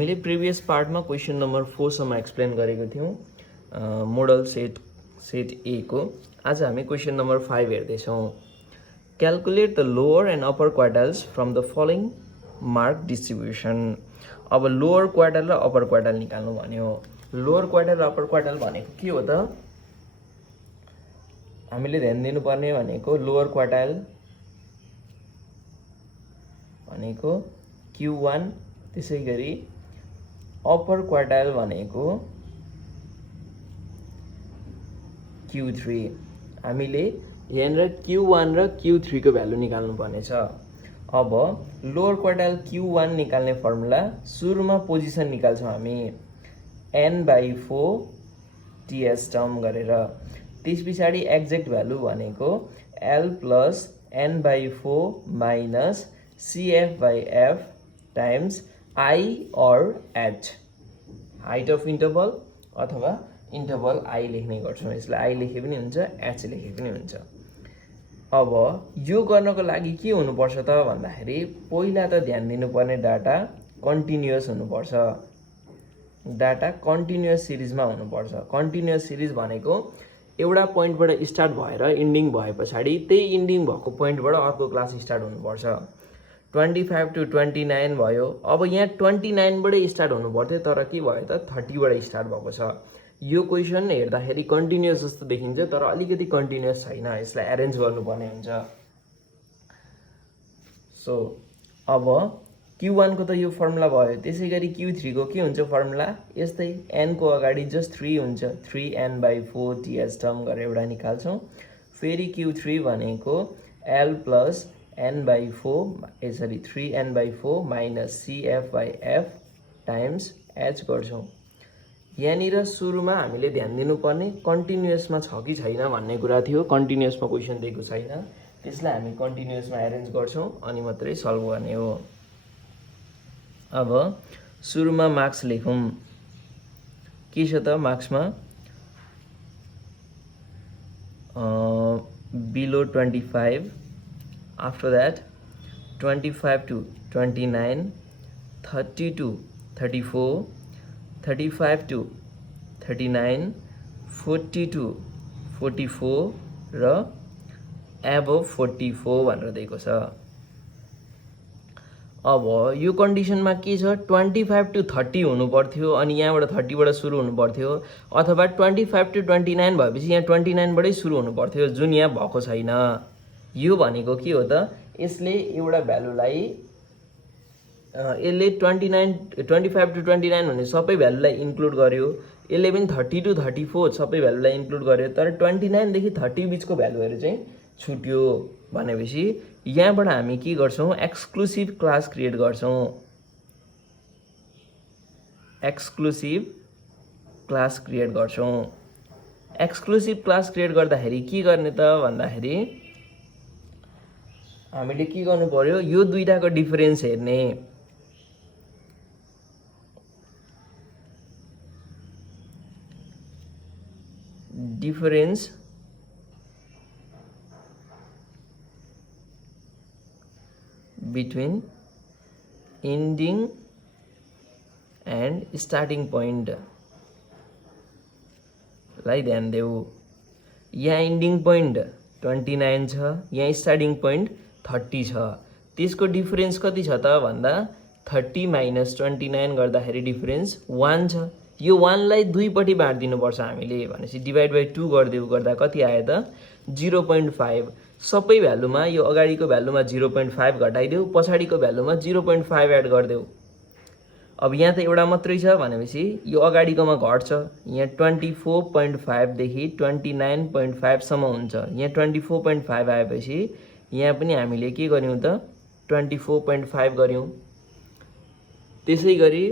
हामीले previous पार्टमा question number 4 सम्म explain गरेको थियौँ मोडल सेट ए को। आज हामी क्वेसन नम्बर 5 हेर्दैछौँ। Calculate the lower and upper quartiles from the following mark distribution. अब लोअर क्वार्टाइल र अप्पर क्वार्टाइल निकाल्नु भन्यो। लोअर क्वार्टाइल र अप्पर क्वार्टाइल भनेको के हो त? हामीले ध्यान दिनुपर्ने भनेको लोअर क्वार्टाइल भनेको Q1, त्यसै गरी अप्पर क्वार्टाइल भनेको Q3। हामीले यहाँनिर Q1 र Q3 को भ्यालु निकाल्नु पर्नेछ। अब लोअर क्वार्टाइल Q1 निकाल्ने फर्मुला सुरुमा पोजिसन निकाल्छौँ हामी n/4 ts टर्म गरेर। त्यस पछाडि एक्ज्याक्ट भ्यालु भनेको L + n/4 minus CF/F times I or H, height of interval अथवा इन्टरभल I लेख्ने गर्छौँ। यसलाई I लेखे पनि हुन्छ, H लेखे पनि हुन्छ। अब यो गर्नको लागि के हुनुपर्छ त भन्दाखेरि पहिला त ध्यान दिनुपर्ने डाटा कन्टिन्युअस हुनुपर्छ। डाटा कन्टिन्युअस सिरिजमा हुनुपर्छ। कन्टिन्युअस सिरिज भनेको एउटा पोइन्टबाट स्टार्ट भएर इन्डिङ भए पछाडि त्यही इन्डिङ भएको पोइन्टबाट अर्को क्लास स्टार्ट हुनुपर्छ। 25 to 29 भयो। अब यहाँ 29 बाटै स्टार्ट हुनु पर्थ्यो, तर के भयो त 30 बाट स्टार्ट भएको छ। यो क्वेसन हेर्दाखेरि कन्टिन्युअस जस्तो देखिन्छ, तर अलिकति कन्टिन्युअस छैन। यसलाई एरेन्ज गर्नुपर्ने हुन्छ। सो अब Q1 को त यो फर्मुला भयो। त्यसै गरी Q3 को के हुन्छ फर्मुला? यस्तै n को अगाडि जस्ट 3 हुन्छ। 3n/4 ts टर्म गरेर एउटा निकाल्छौँ। फेरि Q3 भनेको L + n/4 3n/4 minus CF/F times H गर्छौँ। यहाँनिर सुरुमा हामीले ध्यान दिनुपर्ने कन्टिन्युअसमा छ कि छैन भन्ने कुरा थियो। कन्टिन्युअसमा क्वेसन दिएको छैन, त्यसलाई हामी कन्टिन्युअसमा एरेन्ज गर्छौँ अनि मात्रै सल्भ गर्ने हो। अब सुरुमा मार्क्स लेखौँ। के छ त मार्क्समा? Below 25, after that 25 to 29, 30 to 34, 35 to 39, 40 to 44 र above 44 भनेर दिएको छ। अब यो कन्डिसनमा के छ? 25 to 30 हुनु पर्थ्यो अनि यहाँबाट 30 बाट सुरु हुनु पर्थ्यो, अथवा 25 to 29 भएपछि यहाँ 29 बाटै सुरु हुनु पर्थ्यो, जुन यहाँ भएको छैन। यो भनेको के हो त? यसले एउटा भ्यालुलाई यसले 25 to 29 भन्ने सबै भ्यालुलाई इन्क्लुड गर्यो। यसले पनि 30 to 34 सबै भ्यालुलाई इन्क्लुड गर्यो, तर 29 देखि 30 बिचको भ्यालुहरू चाहिँ छुट्यो। भनेपछि यहाँबाट हामी के गर्छौँ? एक्सक्लुसिभ क्लास क्रिएट गर्छौँ। एक्सक्लुसिभ क्लास क्रिएट गर्छौँ। एक्सक्लुसिभ क्लास क्रिएट गर्दाखेरि के गर्ने त भन्दाखेरि हामीले के गर्नु पर्यो? यो दुईटाको डिफरेन्स हेर्ने। Difference between ending and starting point लाई ध्यान देऊ। यहाँ इन्डिङ पोइन्ट 29 छ, यहाँ स्टार्टिङ पोइन्ट 30 छ। त्यसको डिफरेन्स कति छ त भन्दा 30 माइनस 29 गर्दाखेरि डिफरेन्स 1 छ। यो 1 लाई दुईपट्टि बाँडिदिनुपर्छ हामीले। भनेपछि डिभाइड बाई 2 गरिदेऊ, गर्दा कति आयो त? 0.5। सबै भ्यालुमा यो अगाडिको भ्यालुमा 0.5 घटाइदेऊ, पछाडिको भ्यालुमा 0.5 एड गरिदेऊ। अब यहाँ त एउटा मात्रै छ भनेपछि यो अगाडिकोमा घट्छ। यहाँ 24.5 देखि 29.5 सम्म हुन्छ। यहाँ 24.5 आएपछि यहाँ पनि हामीले के गर्यौँ त? 24.5 गर्यौँ। त्यसै गरी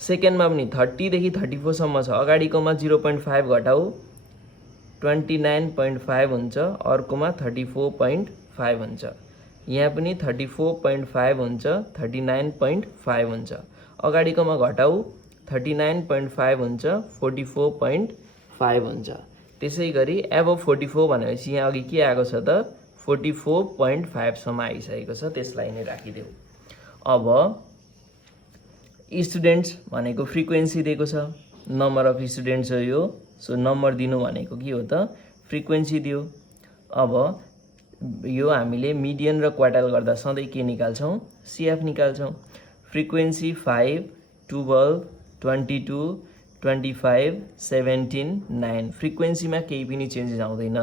सेकेन्डमा पनि 30 देखि 34 सम्म छ। अगाडिकोमा 0.5 घटाऊ 29.5 हुन्छ, अर्कोमा 34.5 हुन्छ। यहाँ पनि 34.5 हुन्छ, 39.5 हुन्छ। अगाडिकोमा घटाऊ 39.5 हुन्छ, 44.5 हुन्छ। त्यसै गरी एबभ 44 भनेपछि यहाँ अघि के आएको छ त? 44.5 सम्म आइसकेको छ। त्यसलाई नै राखिदेऊ। अब स्टुडेन्ट्स भनेको फ्रिक्वेन्सी दिएको छ, नम्बर अफ स्टुडेन्ट्स हो यो, सो नम्बर दिनु भनेको के हो त फ्रिक्वेन्सी दियो। अब यो हामीले मिडियन र क्वार्टाइल गर्दा सधैँ के निकाल्छौँ सिएफ निकाल्छौँ। फ्रिक्वेन्सी 5 12 22 25 17 9 फ्रिक्वेन्सीमा केही पनि चेन्जेस आउँदैन,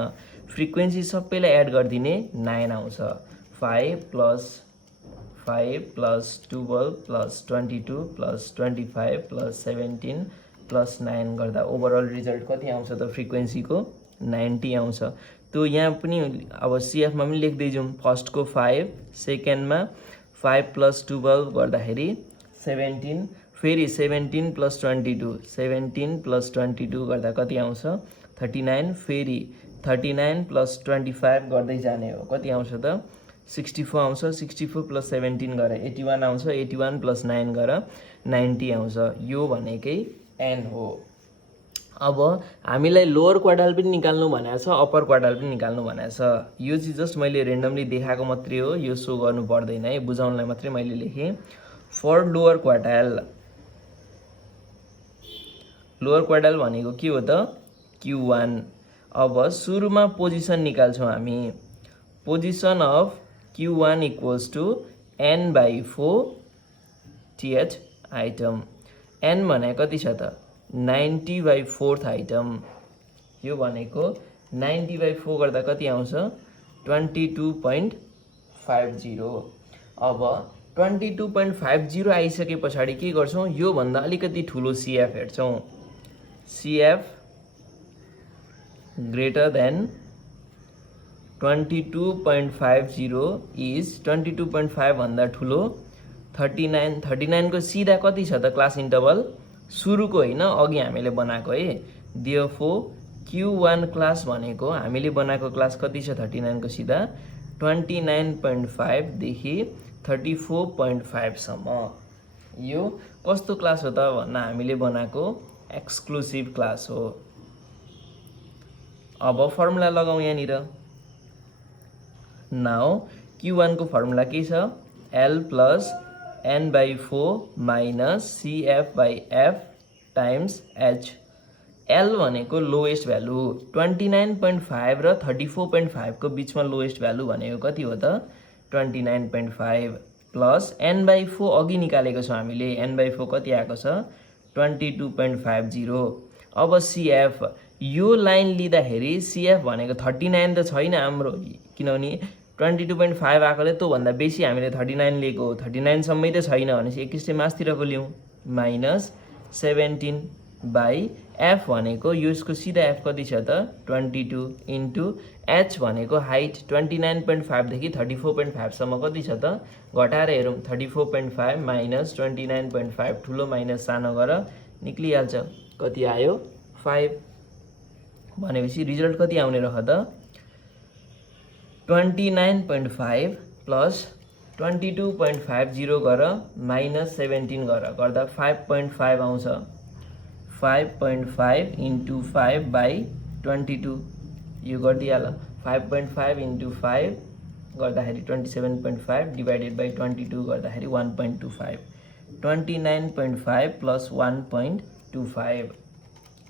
फ्रिक्वेन्सी सबैलाई एड गरिदिने 9 आउँछ। 5 + 5 + 12 + 22 + 25 + 17 + 9 गर्दा ओभरअल रिजल्ट कति आउँछ त फ्रिक्वेन्सीको 90 आउँछ। त्यो यहाँ पनि अब सिएफमा पनि लेख्दै जाउँ। फर्स्टको 5, सेकेन्डमा 5 + 12 गर्दाखेरि 17, फेरि 17 + 22 17 + 22 गर्दा कति आउँछ 39, फेरि 39 + 25 गर्दै जाने हो कति आउँछ त 64 आउँछ। 64 + 17 गरेर 81 आउँछ। 81 + 9 गरेर 90 आउँछ। यो भनेकै एन हो। अब हामीलाई लोअर क्वार्टाइल पनि निकाल्नु भनेको छ, अप्पर क्वार्टाइल पनि निकाल्नु भनेको छ। यो चाहिँ जस्ट मैले रेन्डमली देखाएको मात्रै हो, यो सो गर्नु पर्दैन है, बुझाउनलाई मात्रै मैले लेखेँ। For lower quartile, lower quartile भनेको के हो त Q1। अब सुरुमा पोजिसन निकाल्छौँ हामी। Position of Q1 = n/4 th item. n भनेको कति छ त 90/4 आइटम। यो भनेको 90/4 गर्दा कति आउँछ 22.50। अब 22.50 आइसके पछाडि के गर्छौँ, योभन्दा अलिकति ठुलो सिएफ हेर्छौँ। सिएफ ग्रेटर देन 22.50 इज 22.5 भन्दा ठुलो 39। 39 को सिधा कति छ त क्लास इन्टरभल सुरुको होइन, अघि हामीले बनाएको है। देयरफोर Q1 क्लास भनेको हामीले बनाएको क्लास कति छ 39 को सिधा 29.5 देखि 34.5 सम्म। यो कस्तो क्लास हो त भन्दा हामीले बनाएको एक्सक्लुसिभ क्लास हो। अब फर्मुला लगाउँ यहाँनिर। नाउ Q1 को फर्मुला के छ L + n/4 - CF/F times H। L भनेको लोएस्ट भ्यालु 29.5 र 34.5 को बिचमा लोएस्ट भ्यालु भनेको कति हो त 29.5 प्लस n/4 अघि निकालेको छ हामीले। n/4 कति आएको छ 22.50। अब CF यो लाइन लिँदाखेरि CF भनेको 39 त छैन हाम्रो, किनभने 22.5 आएकोले त्योभन्दा बेसी हामीले 39 लिएको हो। 39 सम्मै त छैन भनेपछि एकैचोटि मास्तिरको लिउँ -17/f भनेको यसको सिधा f कति छ त 22 इन्टु h भनेको हाइट 29.5 देखि 34.5 सम्म कति छ त घटाएर हेरौँ 34.5 - 29.5 ठुलो माइनस सानो गरेर निक्लिहाल्छ। कति आयो 5 भनेपछि रिजल्ट कति आउने रह त 29.5 प्लस 22.50 गरेर -17 गरेर गर्दा 5.5 आउँछ। 5.5 इन्टु 5/22 यो गरिदिइहाल। 5.5 इन्टु 5 गर्दाखेरि 27.5 डिभाइडेड बाई 22 गर्दाखेरि 1.25। 29.5 प्लस 1.25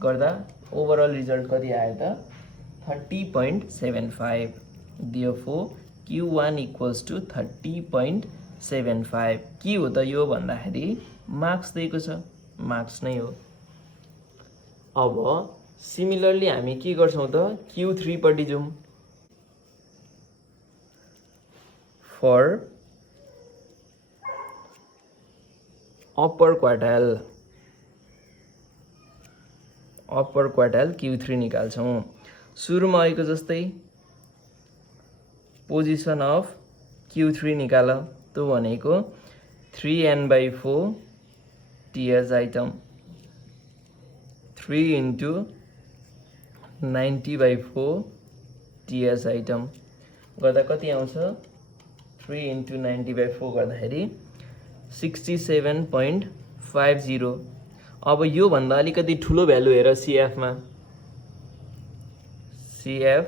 गर्दा ओभरअल रिजल्ट कति आयो त 30.75। Therefore Q1 = 30.75। के हो त यो भन्दाखेरि मार्क्स दिएको छ, मार्क्स नै हो। अब सिमिलरली हामी के गर्छौँ त Q3 पट्टि जाउँ। फर अप्पर क्वार्टाइल Q3 निकाल्छौँ। सुरुमा आएको जस्तै पोजिसन अफ Q3 निकाल। त्यो भनेको 3n/4 th item 3 into 90/4 th item गर्दा कति आउँछ 3 इन्टु 90/4 गर्दाखेरि 67.50। अब यो भन्दा अलिकति ठुलो भ्यालु हेर CF-मा। CF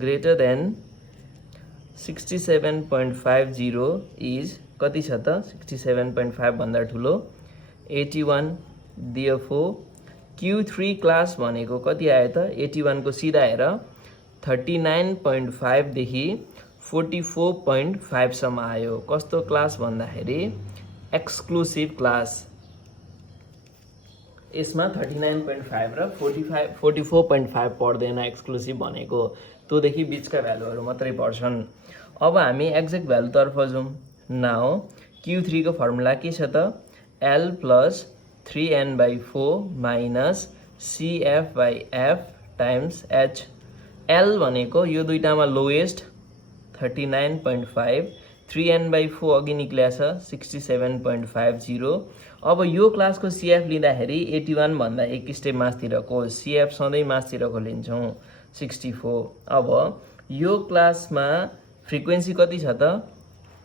greater than 67.50 is कति छ त 67.5 भन्दा ठुलो 81 therefore Q3 क्लास भनेको कति आयो त 81 को सिधा हेर 39.5 देखि 44.5 सम्म आयो कस्तो क्लास भन्दाखेरि एक्सक्लुसिभ क्लास यसमा 39.5 र 44.5 पर्दैन एक्सक्लुसिभ भनेको त्योदेखि बीचका भ्यालुहरू मात्रै पर्छन् अब हामी एक्ज्याक्ट भ्यालु तर्फ जाउँ नाउ Q3 को फर्मुला के छ त L plus 3n/4 minus CF/F times H L भनेको यो दुईटामा लोएस्ट 39.5 3n/4 अघि निक्ल्या छ 67.50 अब यो क्लासको CF लिँदाखेरि 81 भन्दा एक स्टेप माथितिरको CF सधैँ माथितिरको लिन्छौँ 64 अब यो क्लासमा फ्रिक्वेन्सी कति छ त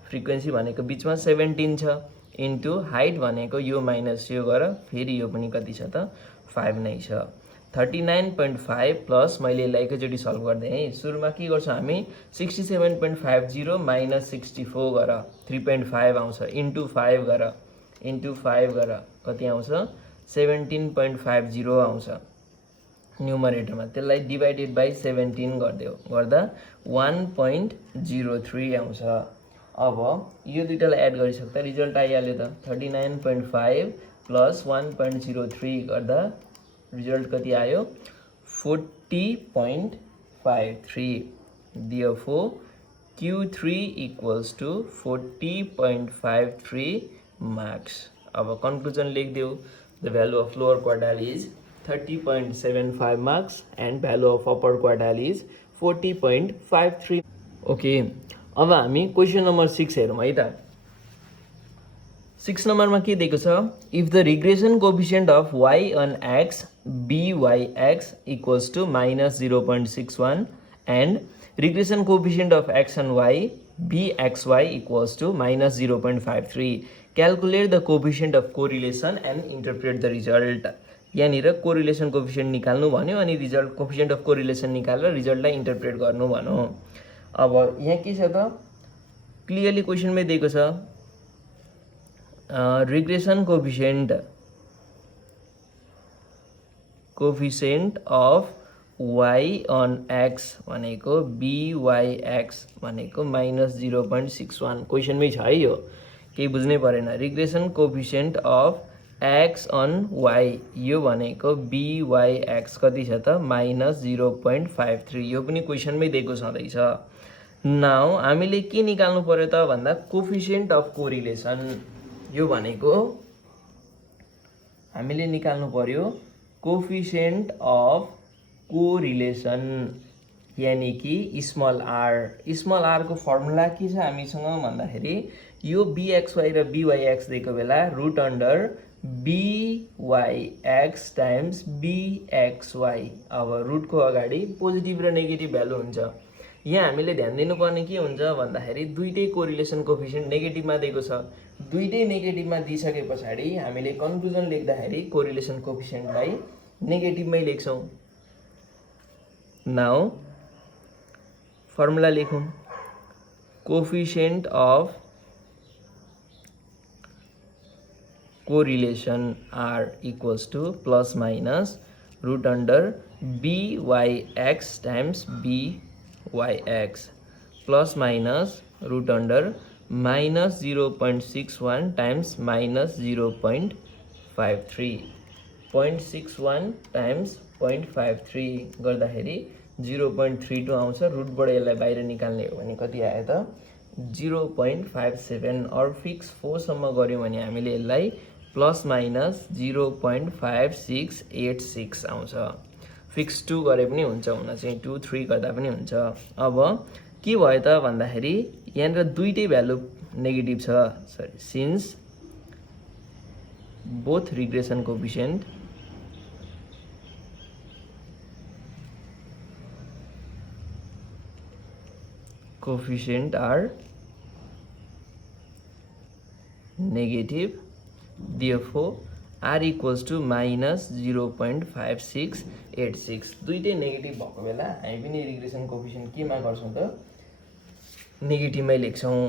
फ्रिक्वेन्सी भनेको बीचमा 17 छ इन्टु हाइट भनेको यो माइनस यो गर फेरि यो पनि कति छ त 5 नै छ 39.5 प्लस मैले यसलाई एकैचोटि सल्भ गर्दै है सुरुमा के गर्छौँ हामी 67.50 माइनस 64 गर 3.5 आउँछ इन्टु 5 गर कति आउँछ 17.50 आउँछ न्युमरेटरमा त्यसलाई डिभाइडेड बाइ 17 गरिदियो गर्दा 1.03 आउँछ अब यो दुईटालाई एड गरिसक्दा रिजल्ट आइहाल्यो त 39.5 प्लस 1.03 गर्दा रिजल्ट कति आयो 40.53 therefore Q3 equals to 40.53 marks अब conclusion लेखिदियो the value of lower quartile is 30.75 marks and value of upper quartile is 40.53 okay अब हामी क्वेसन नम्बर 6 हेरौँ है त 6 नम्बरमा के दिएको छ if the regression coefficient of y on x byx equals to minus 0.61 and regression coefficient of x on y bxy equals to minus 0.53 calculate the coefficient of correlation and interpret the result यहाँनिर correlation coefficient निकाल्नु भन्यो अनि result coefficient of correlation निकालेर रिजल्टलाई interpret गर्नु भन्यो अब यहाँ के छ त क्लियरली क्वेसनमै दिएको छ regression coefficient of y on x भनेको byx भनेको माइनस 0.61 क्वेसनमै छ है यो केही बुझ्नै परेन regression coefficient of x on y यो भनेको byx कति छ त माइनस 0.53 यो पनि क्वेसनमै दिएको छँदैछ नाउ हामीले के निकाल्नु पर्यो त भन्दा कोएफिसिएन्ट अफ कोरिलेसन यो भनेको हामीले निकाल्नु पर्यो कोएफिसिएन्ट अफ कोरिलेसन यानी कि स्मल आर को फर्मुला के छ हामीसँग भन्दाखेरि यो bxy र byx दिएको बेला root under byx times bxy अब रुटको अगाडि पोजिटिभ र नेगेटिभ भ्यालु हुन्छ यहाँ हामीले ध्यान दिनुपर्ने के हुन्छ भन्दाखेरि दुईटै कोरिलेसन कोएफिसिएन्ट नेगेटिभमा दिएको छ दुईटै नेगेटिभमा दिइसके पछाडि हामीले कन्क्लुजन लेख्दाखेरि कोरिलेसन कोएफिसिएन्टलाई नेगेटिभमै लेख्छौं नाउ फर्मुला लेखौं coefficient of correlation r equals to plus minus root under byx times byx plus minus root under minus 0.61 times minus 0.53 0.61 times 0.53 गर्दाखेरि 0.32 आउँछ रुटबाट यसलाई बाहिर निकाल्ने हो भने कति आयो त 0.57 और फिक्स 4 सम्म गर्यौं भने हामीले यसलाई प्लस माइनस 0.5686 आउँछ फिक्स 2 गरे पनि हुन्छ हुन चाहिँ 2 3 गर्दा पनि हुन्छ अब के भयो त भन्दाखेरि यहाँनिर दुईटै भ्यालु नेगेटिभ छ sorry since both regression coefficient are negative therefore r equals to minus 0.5686 दुईटै नेगेटिभ भएको बेला हामी पनि रिग्रेसन कोएफिसिएन्ट केमा गर्छौं त नेगेटिभमै लेख्छौं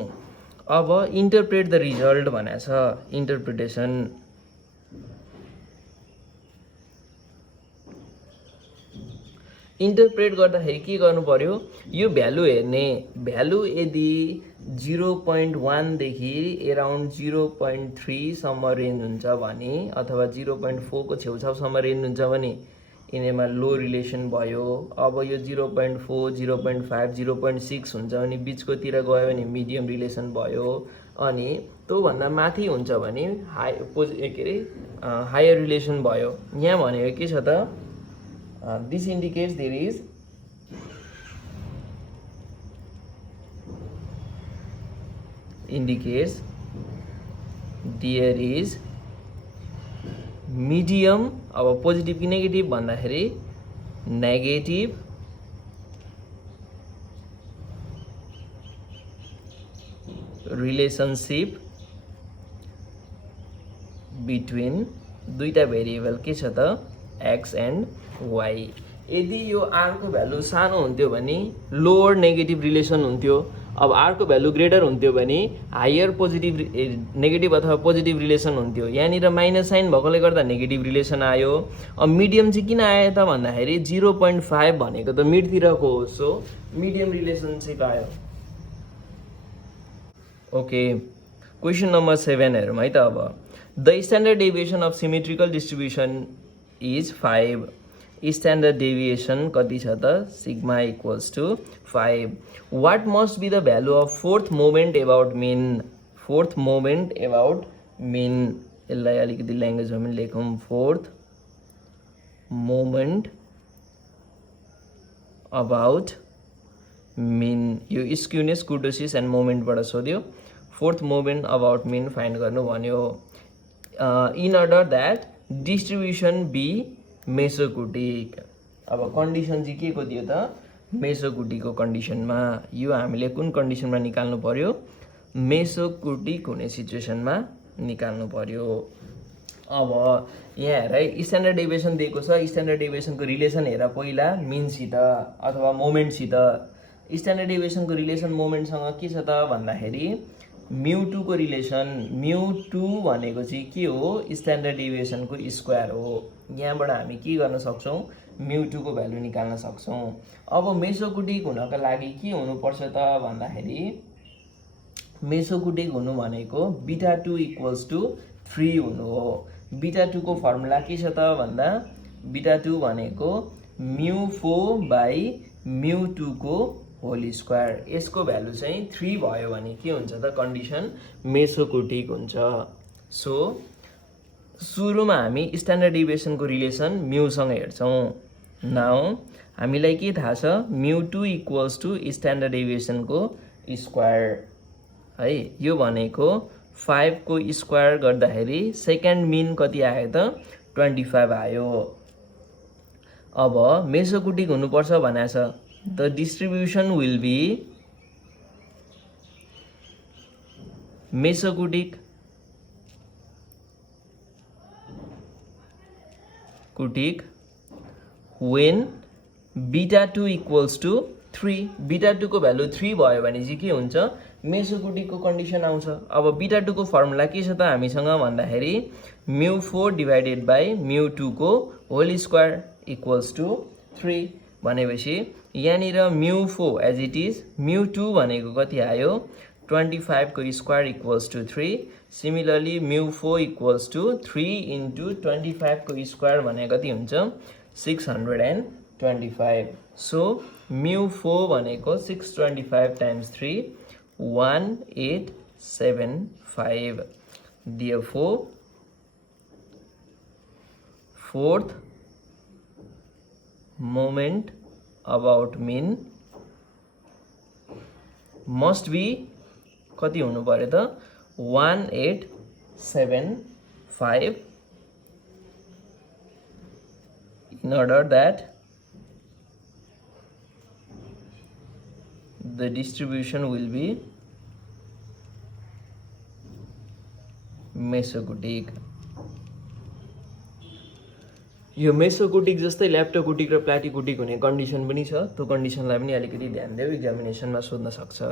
अब इन्टरप्रेट द रिजल्ट भनेको छ। इन्टरप्रिटेसन इन्टरप्रेट गर्दाखेरि के गर्नु पर्यो, यो भ्यालु हेर्ने, भ्यालु यदि 0.1 देखि एराउन्ड 0.3 सम्म रेन्ज हुन्छ भने अथवा 0.4 को छेउछाउसम्म रेन्ज हुन्छ भने यिनीमा लो रिलेसन भयो। अब यो 0.4 0.5 0.6 हुन्छ भने बिचकोतिर गयो भने मिडियम रिलेसन भयो। अनि त्योभन्दा माथि हुन्छ भने हायर रिलेसन भयो। यहाँ भनेको के छ त, this indicates there is medium। अब पोजिटिभ कि नेगेटिभ भन्दाखेरि नेगेटिभ रिलेसनशिप बिट्विन दुईटा भेरिएबल के छ त, x एन्ड y। यदि यो r को भ्यालु सानो हुन्थ्यो भने लोवर नेगेटिभ रिलेसन हुन्थ्यो। अब r को भ्यालु ग्रेटर हुन्थ्यो भने हायर पोजिटिभ नेगेटिभ अथवा पोजिटिभ रिलेसन हुन्थ्यो। यहाँनिर माइनस साइन भएकोले गर्दा नेगेटिभ रिलेसन आयो। अब मिडियम चाहिँ किन आयो त भन्दाखेरि 0.5 भनेको त मिडतिरको हो, सो मिडियम रिलेसनसिप आयो। ओके, क्वेसन नम्बर 7 हेरौँ है त। अब the standard deviation of symmetrical distribution is 5। Standard deviation कति छ त, sigma equals to 5। What must be the value of fourth moment about mean. Fourth moment about mean, यसलाई अलिकति ल्याङ्ग्वेजमा पनि लेखौँ। फोर्थ मोमेन्ट अबाउट मिन, यो स्क्युनेस कुर्टोसिस एन्ड मोमेन्टबाट सोध्यो। Fourth moment about mean find गर्नु भन्यो। In order that distribution be mesokurtic. अब कन्डिसन चाहिँ के को दियो त, मेसोकुटिकको कन्डिसनमा। यो हामीले कुन कन्डिसनमा निकाल्नु पर्यो, मेसोकुटिक हुने सिचुएसनमा निकाल्नु पर्यो। अब यहाँ हेर है, स्ट्यान्डर्ड डेभिएसन दिएको छ। स्ट्यान्डर्ड डेभिएसनको रिलेसन हेर पहिला मिनसित अथवा मोमेन्टसित। स्ट्यान्डर्ड डेभिएसनको रिलेसन मोमेन्टसँग के छ त भन्दाखेरि μ2 को रिलेसन। μ2 भनेको चाहिँ के हो, स्ट्यान्डर्ड डेभिएसनको स्क्वायर हो। यहाँबाट हामी के गर्न सक्छौँ, μ2 को भ्यालु निकाल्न सक्छौँ। अब मेसोकुटिक हुनको लागि के हुनुपर्छ त भन्दाखेरि मेसोकुटिक हुनु भनेको β2 इक्वल्स टु 3 हुनु हो। β2 को फर्मुला के छ त भन्दा β2 भनेको μ4/μ2 को होल स्क्वायर। यसको भ्यालु चाहिँ 3 भयो भने के हुन्छ त, कन्डिसन मेसोकुटिक हुन्छ। सो सुरुमा हामी स्ट्यान्डर्ड डेभिएसनको रिलेसन म्यूसँग हेर्छौँ। नाउ हामीलाई के थाहा छ, μ2 इक्वल्स टु स्ट्यान्डर्ड डेभिएसनको स्क्वायर है। यो भनेको 5 को स्क्वायर गर्दाखेरि सेकेन्ड मिन कति आयो त, 25 आयो। अब मेसोकुटिक हुनुपर्छ भनेको छ। The distribution will be mesocutic when β2 equals to 3। β2 को भ्यालु 3 भयो भने चाहिँ के हुन्छ, मेसोकुटिकको कन्डिसन आउँछ। अब β2 को फर्मुला के छ त हामीसँग भन्दाखेरि μ4/μ2 को होल स्क्वायर इक्वल्स टु 3 भनेपछि यहाँनिर μ4 एज इट इज, μ2 भनेको कति आयो, 25 को square equals to 3। Similarly μ4 equals to 3 into 25 को स्क्वायर भने कति हुन्छ, 625। सो μ4 भनेको 625 times 3 1875। Therefore fourth moment about mean must be कति हुनु पर्यो त, 1875 in order that the distribution will be mesocutic। यो मेसोकुटिक जस्तै ल्याप्टोकुटिक र प्लाटिकुटिक हुने कन्डिसन पनि छ। त्यो कन्डिसनलाई पनि अलिकति ध्यान देऊ, एक्जामिनेसनमा सोध्न सक्छ।